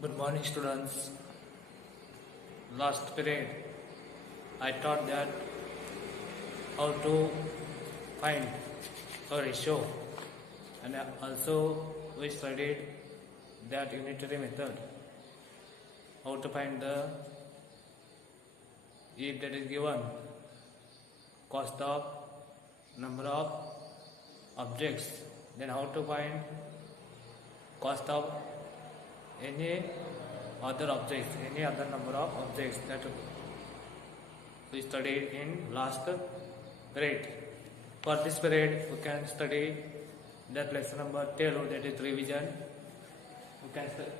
Good morning, students. Last period, I taught that how to find a ratio, and also we studied that unitary method, how to find the if that is given cost of number of objects, then how to find cost of any other objects, any other number of objects that we studied in last period. For this period, we can study that lesson number 12, that is revision. We can study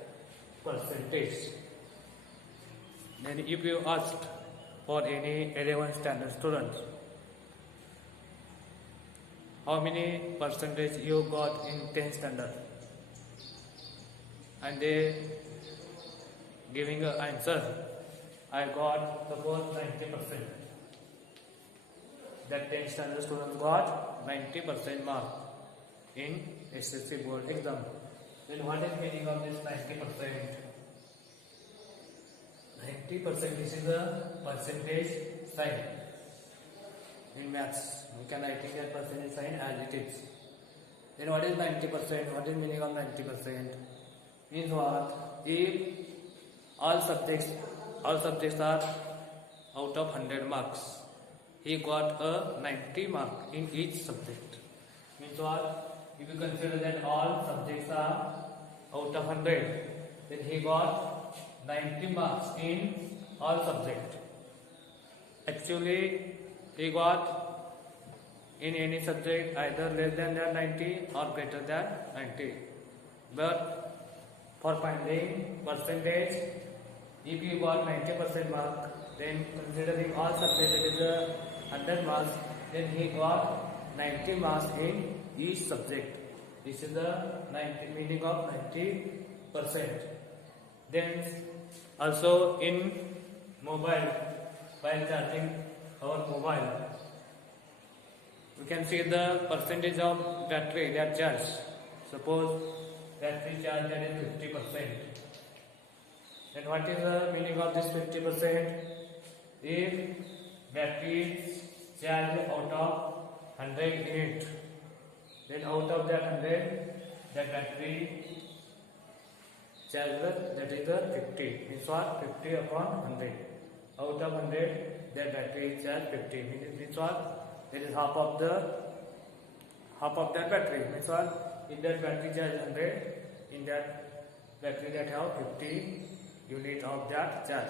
percentage. Then if you asked for any 11 standard students, how many percentage you got in 10 standard? And they giving an answer, I got suppose 90%. That 10 standard students got 90% mark in SSC board exam. Then what is meaning of this 90%? 90%, this is the percentage sign. In maths, we can write that percentage sign as it is. Then what is 90%? What is meaning of 90%? Means what? If all subjects are out of 100 marks, he got a 90 mark in each subject. Means what? If you consider that all subjects are out of 100, then he got 90 marks in all subjects. Actually, he got in any subject either less than that 90 or greater than 90. But for finding percentage, if you got 90% mark, then considering all subjects it is 100 marks, then he got 90 marks in each subject. This is the meaning of 90%. Then also in mobile, while charging our mobile, we can see the percentage of battery that charge. Suppose battery charge that is 50%. Then what is the meaning of this 50%? If battery is charged out of 100 units, then out of that 100, that battery charge that is the 50. Means what? 50 upon 100. Out of 100, that battery is charged 50. Means what? That is half of that battery. Means what? In that battery charge 100, in that battery that have 50 unit of that charge.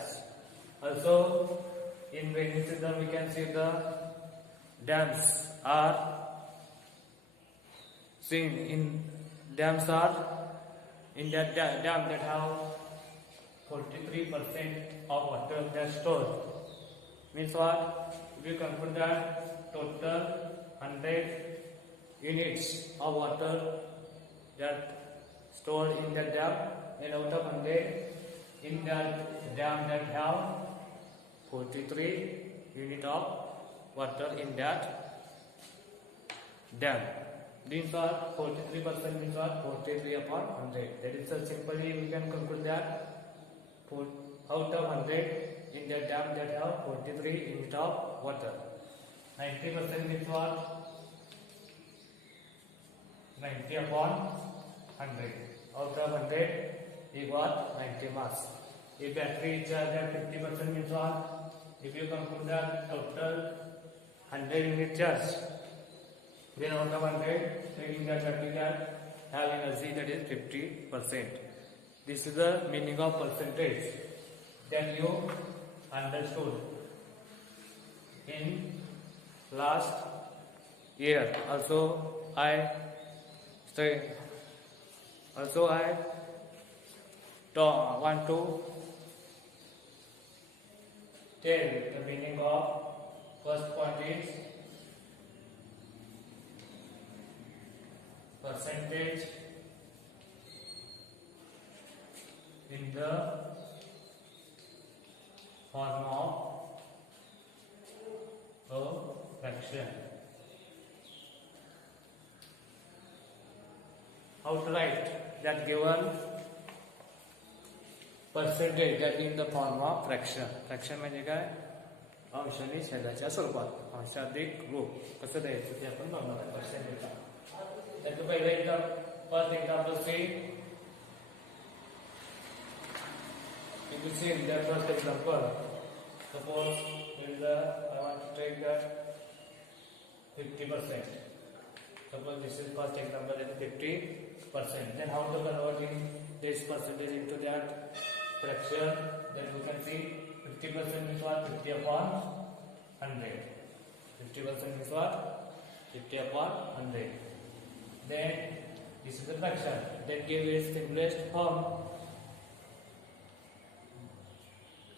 Also, in rainy season we can see the dams are seen. In dams are in that dam that have 43% of water that stored. Means what? If you compute that total 100 units of water that stored in that dam, and out of 100 in that dam that have 43 unit of water in that dam. These are 43% means what? 43 upon 100. That is so simply we can conclude that out of 100 in that dam that have 43 unit of water. 90% means what? 90 upon 100. Out of 100, he got 90 marks. If battery is charged at 50% means what? If you compute that total 100 unit charge, then out of 100, taking that battery that have energy that is 50%. This is the meaning of percentage that you understood in last year. Also, I want to tell the meaning of first point is percentage in the form of a fraction. How to write that given percentage that in the form of fraction. Fraction म्हणजे काय? अंश आणि छेदाच्या स्वरूपात. अंशाधिक रूप कसं द्यायचं ते आपण बघणार आहे पर्सेंटेजला. त्याचं पहिलं first example see. If you see in that first example, suppose I want to take that 50%. Suppose this is first example, that is 50%. Then how to convert in this percentage into that fraction? Then we can see 50% is what? 50 upon 100. 50% is what? 50 upon 100. Then this is the fraction. Then give its simplest form.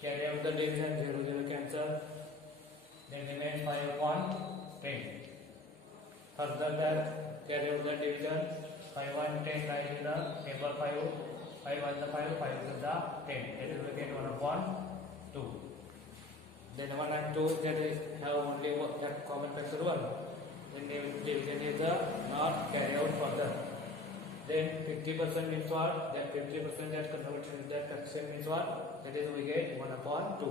Carry out the division, 0 0 cancel. Then remain 5 upon 10. Further that, carry out the division, 5 1 10 right in the table 5. 5 1 the 5, 5 is the 10. That is again 1 upon 2. Then 1 and 2 that is have only that common factor 1. Then the division is not carry out further. Then 50% means what? That 50% that converted into that fraction means what? That is we get 1 upon 2.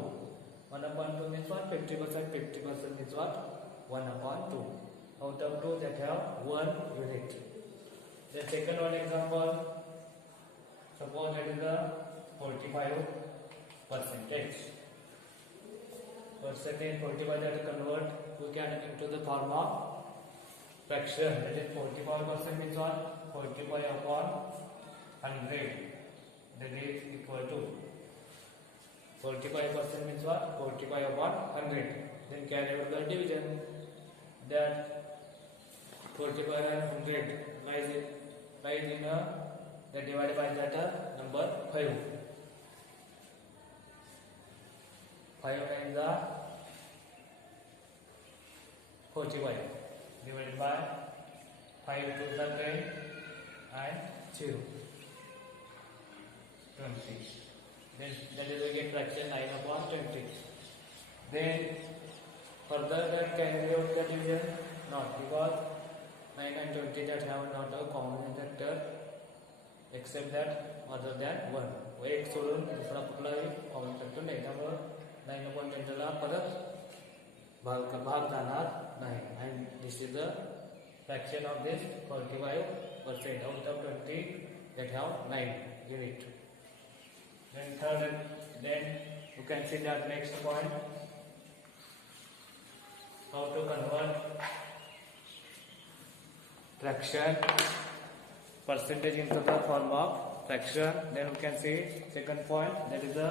1 upon 2 means what? 50%. 50% means what? 1 upon 2. Out of 2 that have 1 unit. The second one example. Suppose that is the 45 percentage. Percentage 45 that convert we can into the form of fraction. That is 45% means what? 45 upon 100. That is equal to 45% means what? 45 upon 100. Then carry out the division. That 45 and 100 lies in that divided by that number 5. 5 times the 45 divided by 5 to the 10 and 0. 20. Then that is again fraction 9 upon 20. Then further that carry out the division? Not, because 9 and 20 that have not a common factor except that other than 1. एक सोडून दुसरा कुठलाही common factor नाही, त्यामुळे 9 upon 20 ला परत भाग जाणार नाही. And this is the fraction of this 45% out of 20 that have 9 unit. Then third, then you can see that next point, how to convert fraction percentage into the form of fraction. Then we can see second point, that is a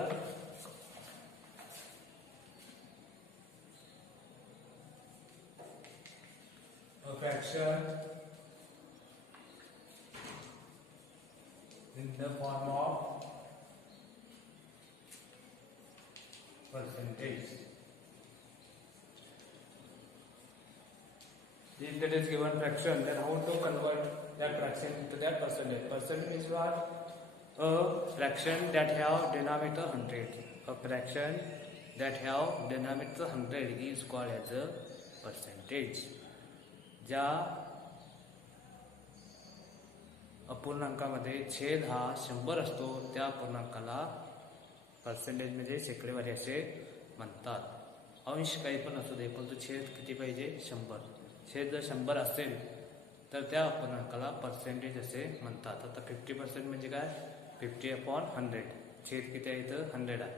fraction in the form of percentage. If that is given fraction, then how to convert that fraction into that percentage? Percentage is what? A fraction that have denominator 100. A fraction that have denominator 100 is called as a percentage. ज्या अपूर्णांकामध्ये छेद हा 100 असतो त्या अपूर्णांकाला percentage म्हणजे शेकडेवारी असे म्हणतात. अंश काही पण असू दे, पण तो छेद किती पाहिजे? 100. छेद जर 100 असेल तर त्या अपूर्णांकाला पर्सेंटेज असे म्हणतात. आता 50% म्हणजे काय? 50 upon 100. छेद किती आहे? इथं 100 आहे.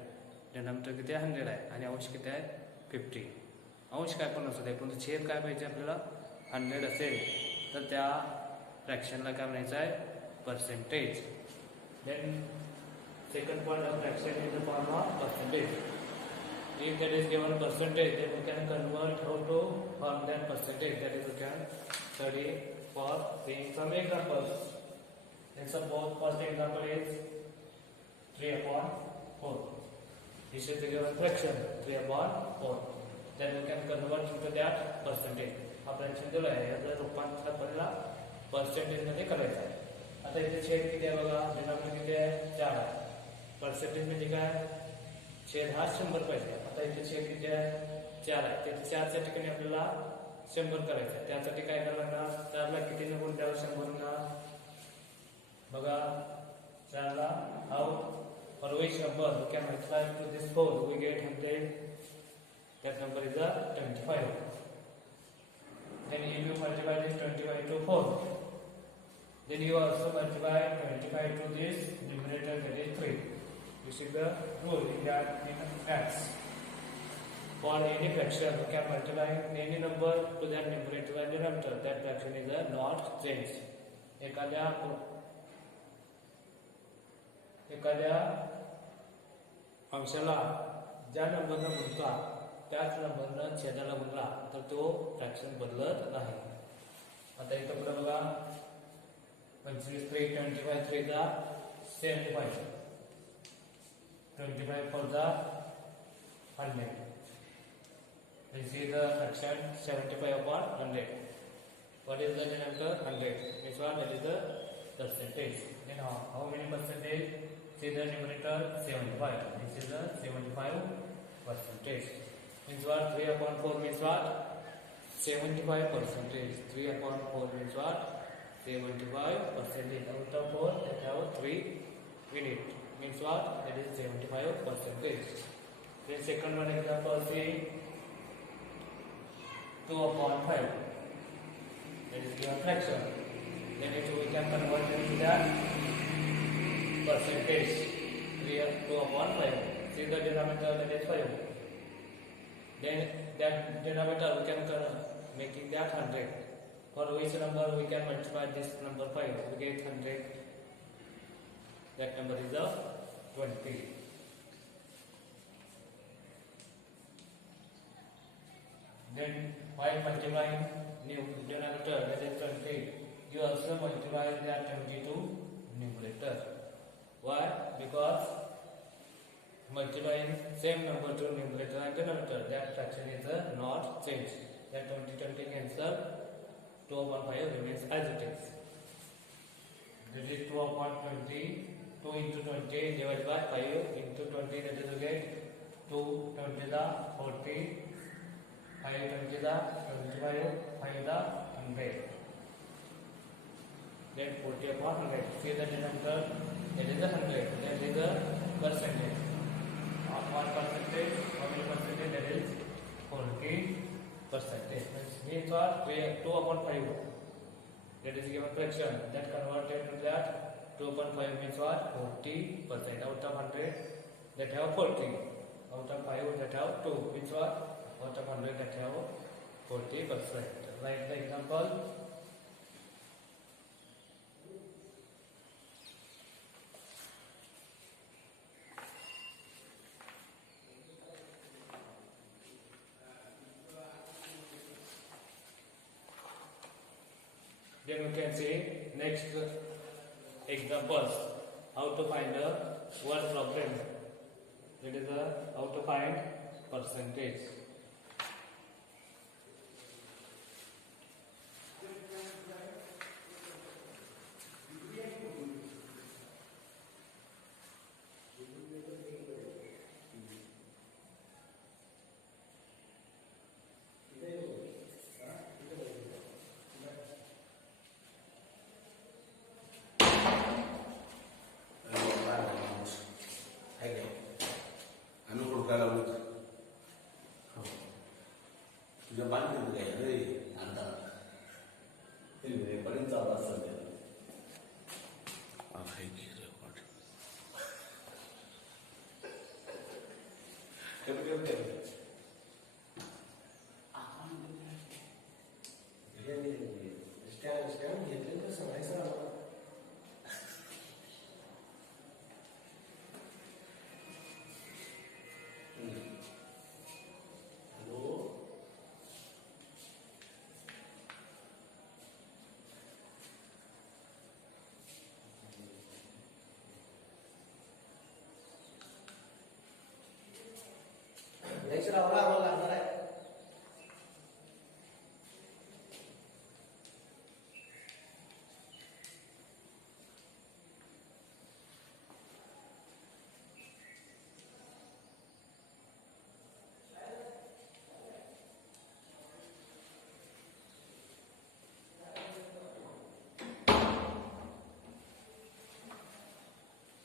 डिनॉमिनेटर किती आहे? 100 आहे. आणि अंश किती आहे? 50. अंश काय पण असू दे, पण छेद काय पाहिजे आपल्याला? 100 असेल तर त्या फ्रॅक्शनला काय म्हणायचं आहे? Percentage. Then second point of fraction in the form of percentage. If that is given percentage, then we can convert how to form that percentage. That is, we can study for seeing some examples. Then suppose first example is 3 upon 4. This is the given fraction 3 upon 4. Then we can convert into that percentage. हा fraction दिला आहे, याचं रूपांतर आपल्याला percentage मध्ये करायचं आहे. आता इथे छेद किती आहे बघा? डिनॉमिनेटर किती आहे? 4 आहे. पर्सेंटेज म्हणजे काय? छेद हा 100 पाहिजे. आता इथे छेद किती आहे? 4 आहे. त्या 4च्या ठिकाणी आपल्याला 100 करायचं आहे. त्यासाठी काय करायला लागणार? 4 ला किती ने गुण द्यावं? 100 ना बघा. 4 ला हाऊ always can multiply to this 4, we get 100. That number is a 25. Then if you multiply this 25 to 4, then you also multiply 25 to this numerator, that is 3. This is the rule in that in maths. For any fraction, we can multiply any number to that numerator and denominator. That fraction is a not changed. एखाद्या अंशाला ज्या नंबरनं गुणला त्याच नंबरनं छेदाला गुणला तर तो fraction बदलत नाही. आता इथं पुढे बघा 25 3 25 3 चा 75, 25 4 चा 100. This is the fraction 75 upon 100. What is the denominator? 100. This one, that is the percentage. Then how many percentage? See the numerator 75. This is the 75 percentage. Means what? 3 upon 4 means what? 75 percentage. 3 upon 4 means what? 75 percentage. Out of 4, that have 3 in it. Means what? That is 75 percentage. Then second one example, see 2 upon 5. That is given fraction. Then it we can convert into that percentage. 2 upon 5. See the denominator, that is 5. Then that denominator we can making that 100. For which number we can multiply this number 5? We get 100. That number is a 20. Then while multiplying new denominator, that is 20, you also multiply that 20 to numerator. Why? Because multiplying same number to numerator and denominator, that fraction is not changed. That 20 cancel, 2 upon 5 remains as it is. That is 2 upon 20, 2 into 20 divided by 5 into 20, that is you get 2 20 the 40, 5 20 the 25, 5 the 100. Then 40 upon 100. See the denominator, that is 100. That is the percentage. What percentage? How many percentage? That is 40 percentage. Means what? 2 upon 5. That is given fraction. That converted to that 2 upon 5 means what? 40%. Out of 100, that have 40. Out of 5, that have 2. Means what? Out of 100, that have 40%. Write the example. Then we can see next examples. How to find one problem. That is how to find percentage. तुझ्या बांधली काय रे आता पर्यंत चालू असतं आहे की रेकॉर्ड स्टॅम्प घेतले तर सांगायचं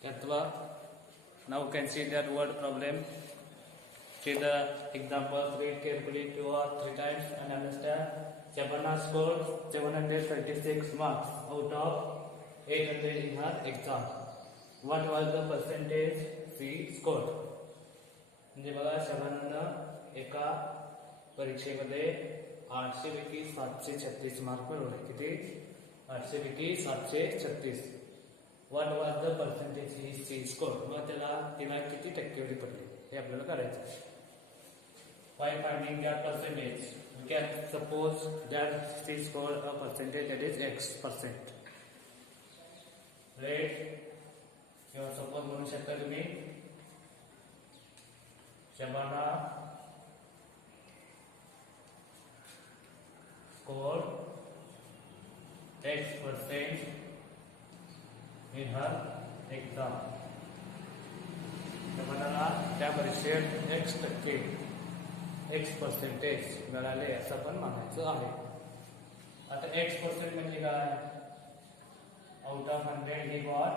त्यातला Now you can see that word problem. See the example, read carefully 2 or 3 times and understand. Shabana scored 736 marks out of 800 in her exam. What was the percentage she scored? म्हणजे बघा शबानानं एका परीक्षेमध्ये 800 पैकी 736 mark मिळवले. किती? 800 पैकी 736. What was the percentage she scored? मग तिला किती टक्केवारी पडली हे आपल्याला करायचं आहे. By finding that percentage, we can suppose that she scored a percentage that is X%. Right? किंवा सपोज म्हणू शकता तुम्ही Shabana scored X% in her exam. शबानाला त्या परीक्षेत X% X% मिळाले असं पण म्हणायचं आहे. आता X% म्हणजे काय? Out of 100 he got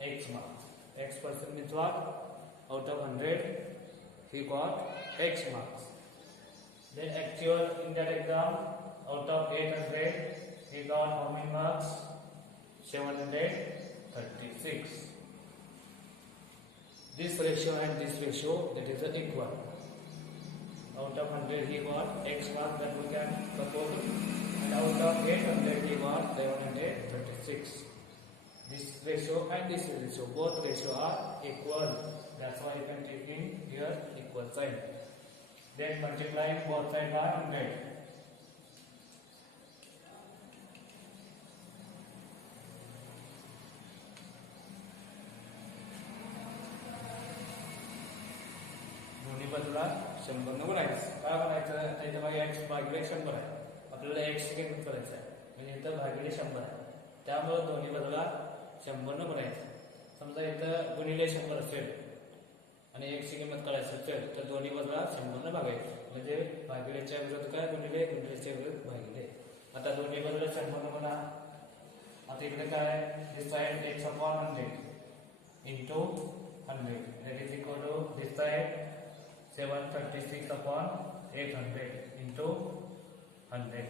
X marks. X% means what? Out of 100 he got X marks. Then actual in that exam, out of 800 he got how many marks? 736. This ratio and this ratio, that is equal. Out of 100 he got X mark, that we can suppose, and out of 800 he got 736. This ratio and this ratio, both ratio are equal. That's why you can take in here equal sign. Then multiplying both sides by 100. दोन्ही बाजूला 100 न गुणायचं. काय करायचं? त्याच्या मागे x भागिले 100 आहे. आपल्याला x किंमत करायचं आहे. म्हणजे इथं भागिले 100 आहे. त्यामुळे दोन्ही बाजूला 100 न गुणायचं. समजा इथं गुणिले 100 असेल आणि x ची किंमत करायची असेल तर दोन्ही बाजूला 100 न भागायचं. म्हणजे भागिलेच्या विरुद्ध काय? गुणिले, गुणिलेच्या विरुद्ध भागिले. आता दोन्ही बाजूला 100 न गुणा. आता इकडे काय? This side x/100 into 100 that is equal to this side 736/800 into 100.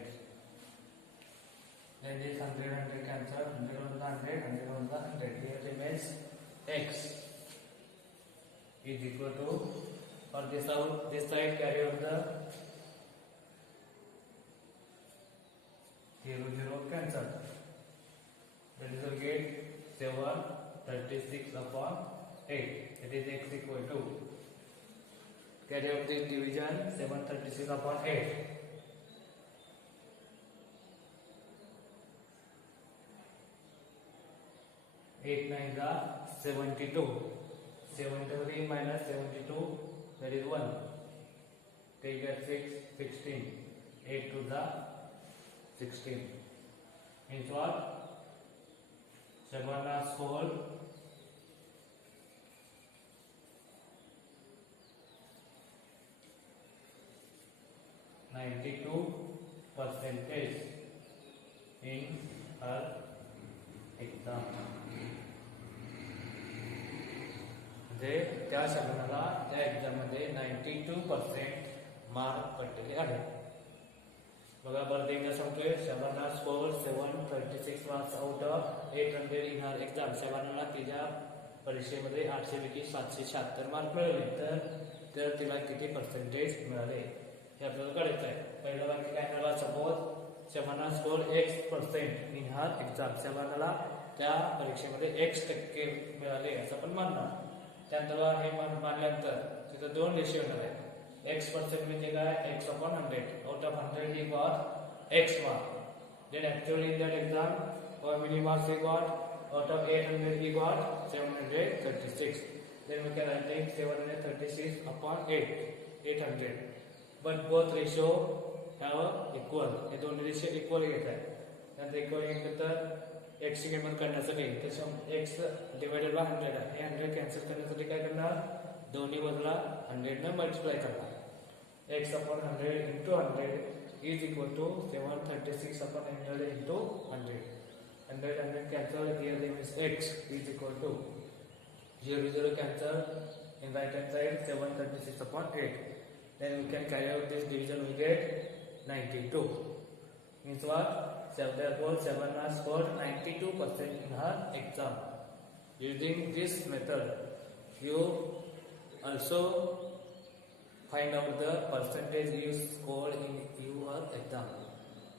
Then this 100 cancel, 100 on the 100, 100 on the 100. Here remains x is equal to, or this side carry over the 0 cancel. That is will get 736/8. That is x equal to, carry out this division, 736/8. 8 9 are 72. 73 minus 72, that is 1. Take that 6, 16. 8 to the 16. Means what? Shabana scored 92% in her exam. म्हणजे त्या शबानाला त्या exam मध्ये 92% mark पडलेले आहेत. बघा परत एकदा सांगतोय. Shabana score 736 marks out of 800 in her exam. शबानाला तिच्या परीक्षेमध्ये 800 पैकी 776 मार्क मिळाले. तर तिला किती पर्सेंटेज मिळाले हे आपल्याला कळायचं आहे. पहिलं वाक्य काय झालं? सपोज शबाना स्कोर X% इन हर एक्झाम. शबानाला त्या परीक्षेमध्ये X% मिळाले असं पण मानणार. त्यानंतर हे मानल्यानंतर तिथं 2 रेशिओ येणार आहे. X% म्हणजे काय? X/100. Out of 100 he got X mark. Then actually in that exam, how many marks he got? Out of 800 he got 736. Then we can write 736/8. 800. But both ratio have equal. हे दोन ratio equal घेत आहे. नंतर equal घेतलं x ची किंमत काढण्यासाठी x divided by 100 आहे. हे 100 cancel करण्यासाठी काय करणार? दोन्ही बाजूला 100 ने मल्टिप्लाय करणार. x/100 into 100 is equal to 736/100 into 100. 100 cancel. Here there is x is equal to 0 0 cancel. In right hand side 736 upon 8. Then we can carry out this division, we get 92. Means what? Therefore 7 has scored 92% in her exam. Using this method, you also find out the percentage you scored in your exam.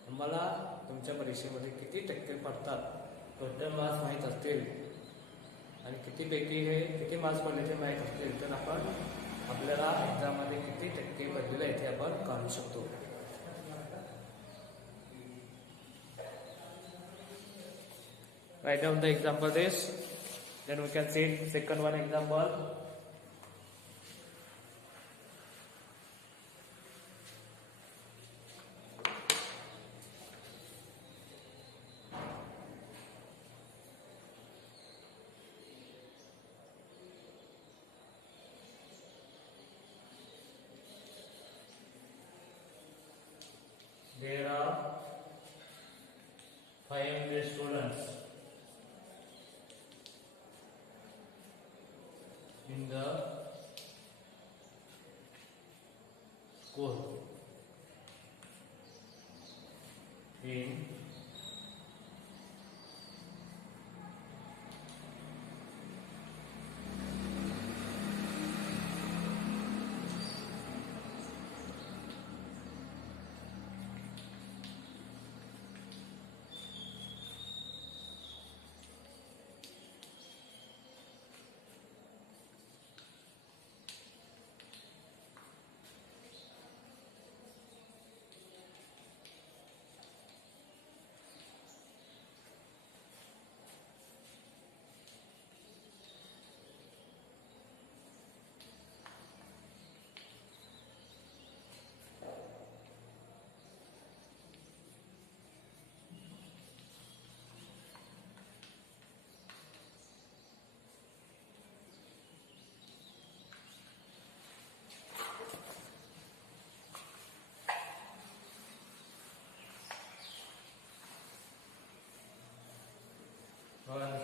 तुम्हाला तुमच्या परीक्षेमध्ये किती टक्के पडतात, total marks माहीत असतील आणि कितीपैकी हे किती मार्क्स पडले ते माहीत असतील तर आपण आपल्याला एक्झाममध्ये किती टक्के पडलेले आहे ते आपण काढू शकतो. Write down the example this. Then we can see second one example. There are 500 students in the school. In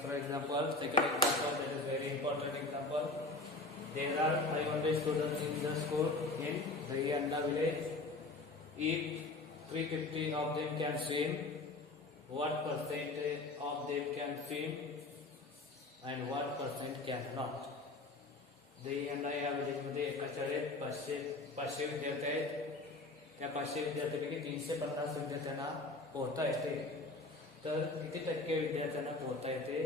for example, second example, that is very important example. There are 500 students in the school in Dahyanda village. If 350 of them can swim, what percentage of them can swim and what percent cannot? Dahihanda या विलेजमध्ये एका शाळेत 500 विद्यार्थी आहेत. त्या 500 विद्यार्थ्यांपैकी 350 विद्यार्थ्यांना पोहता येते. तर किती टक्के विद्यार्थ्यांना पोहता येते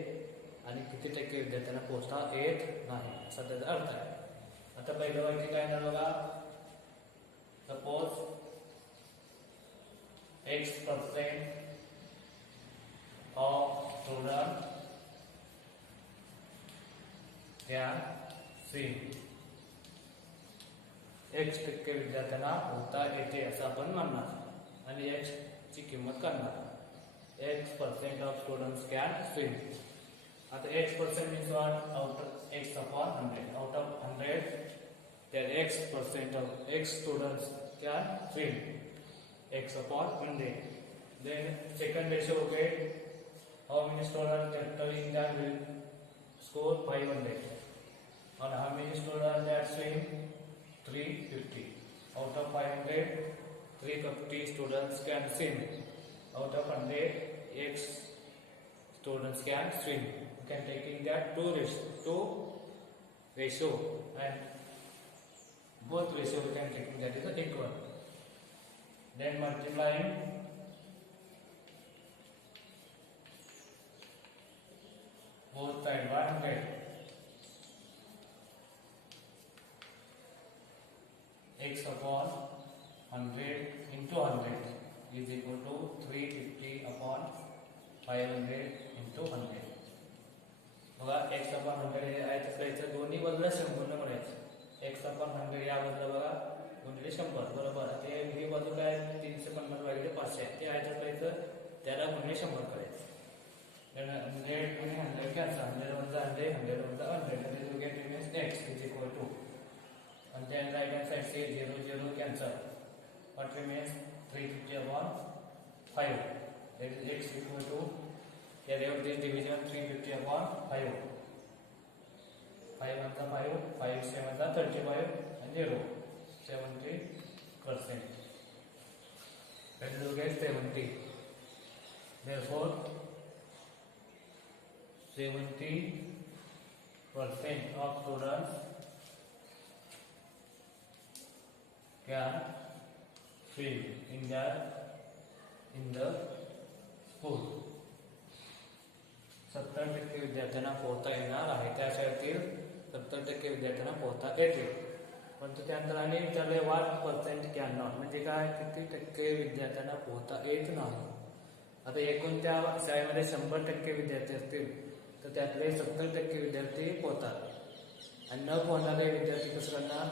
आणि किती टक्के विद्यार्थ्यांना पोहता येत नाही असा त्याचा अर्थ आहे. आता पहिलं वाक्य काय आहे बघा. Suppose X% of students can swim. X टक्के विद्यार्थ्यांना पोहता येते असं आपण म्हणणार आणि X ची किंमत करणार. X% of students can swim. At X% means what? Out of X upon 100. Out of 100, then X% of X students can swim. X upon 100. Then second ratio, okay. How many students entering that will score 500. And how many students that swim? 350. Out of 500, 350 students can swim. Out of 100, X students can swim. You can take in that two ratio and both ratio we can take in that is equal. Then multiplying both side 100. X upon 100 into 100 is equal to 350 upon 500 into 100. बघा x upon 100 हे आहे तसं दोन्ही बाजूला 100 न म्हणायचं. x upon 100 या बाजूला बघा गुणिले 100 बरोबर. ते ही बाजू काय 350 भागिले 500 ते आहे तसं त्याला गुणिले 100 करायचं. then 100 आणि 100 cancel. 100 1 100 100 1 100 that is you get remains x is equal to, and then right hand side say 0 0 cancel. What remains? 350 upon 5. That is x equal to, carry out this division, 350 upon 5. 5 1 5, 5 7 35, and 0, 70%. When you get 70, therefore 70% of students can swim in the pool. 70% विद्यार्थ्यांना पोहता येणार आहे. त्या शाळेतील 70% विद्यार्थ्यांना पोहता येते. परंतु त्यानंतर आणि विचारले 1% कॅन नॉट, म्हणजे काय, किती टक्के विद्यार्थ्यांना पोहता येत नाही. आता एकूण त्या शाळेमध्ये 100% विद्यार्थी असतील तर त्यातले 70% विद्यार्थी पोहतात आणि न पोहणारे विद्यार्थी कसं करणार,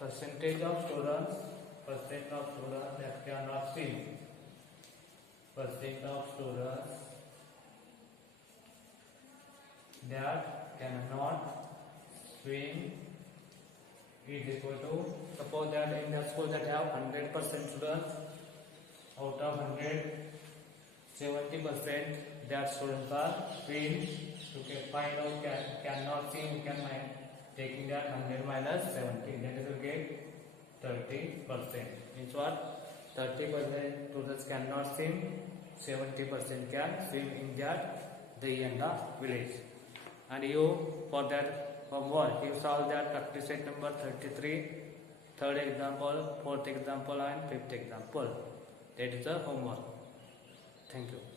percentage of students that cannot swim, percent of students that cannot swim is equal to, suppose that in the school that have 100% students, out of 100, 70% that students are swim. You can find out cannot swim, you can find taking that 100 minus 70, then you will get 30%. Means what? 30% students cannot swim, 70% can swim in that the village. And you, for that homework, you solve that practice set number 33, third example, fourth example, and fifth example. That is the homework. Thank you.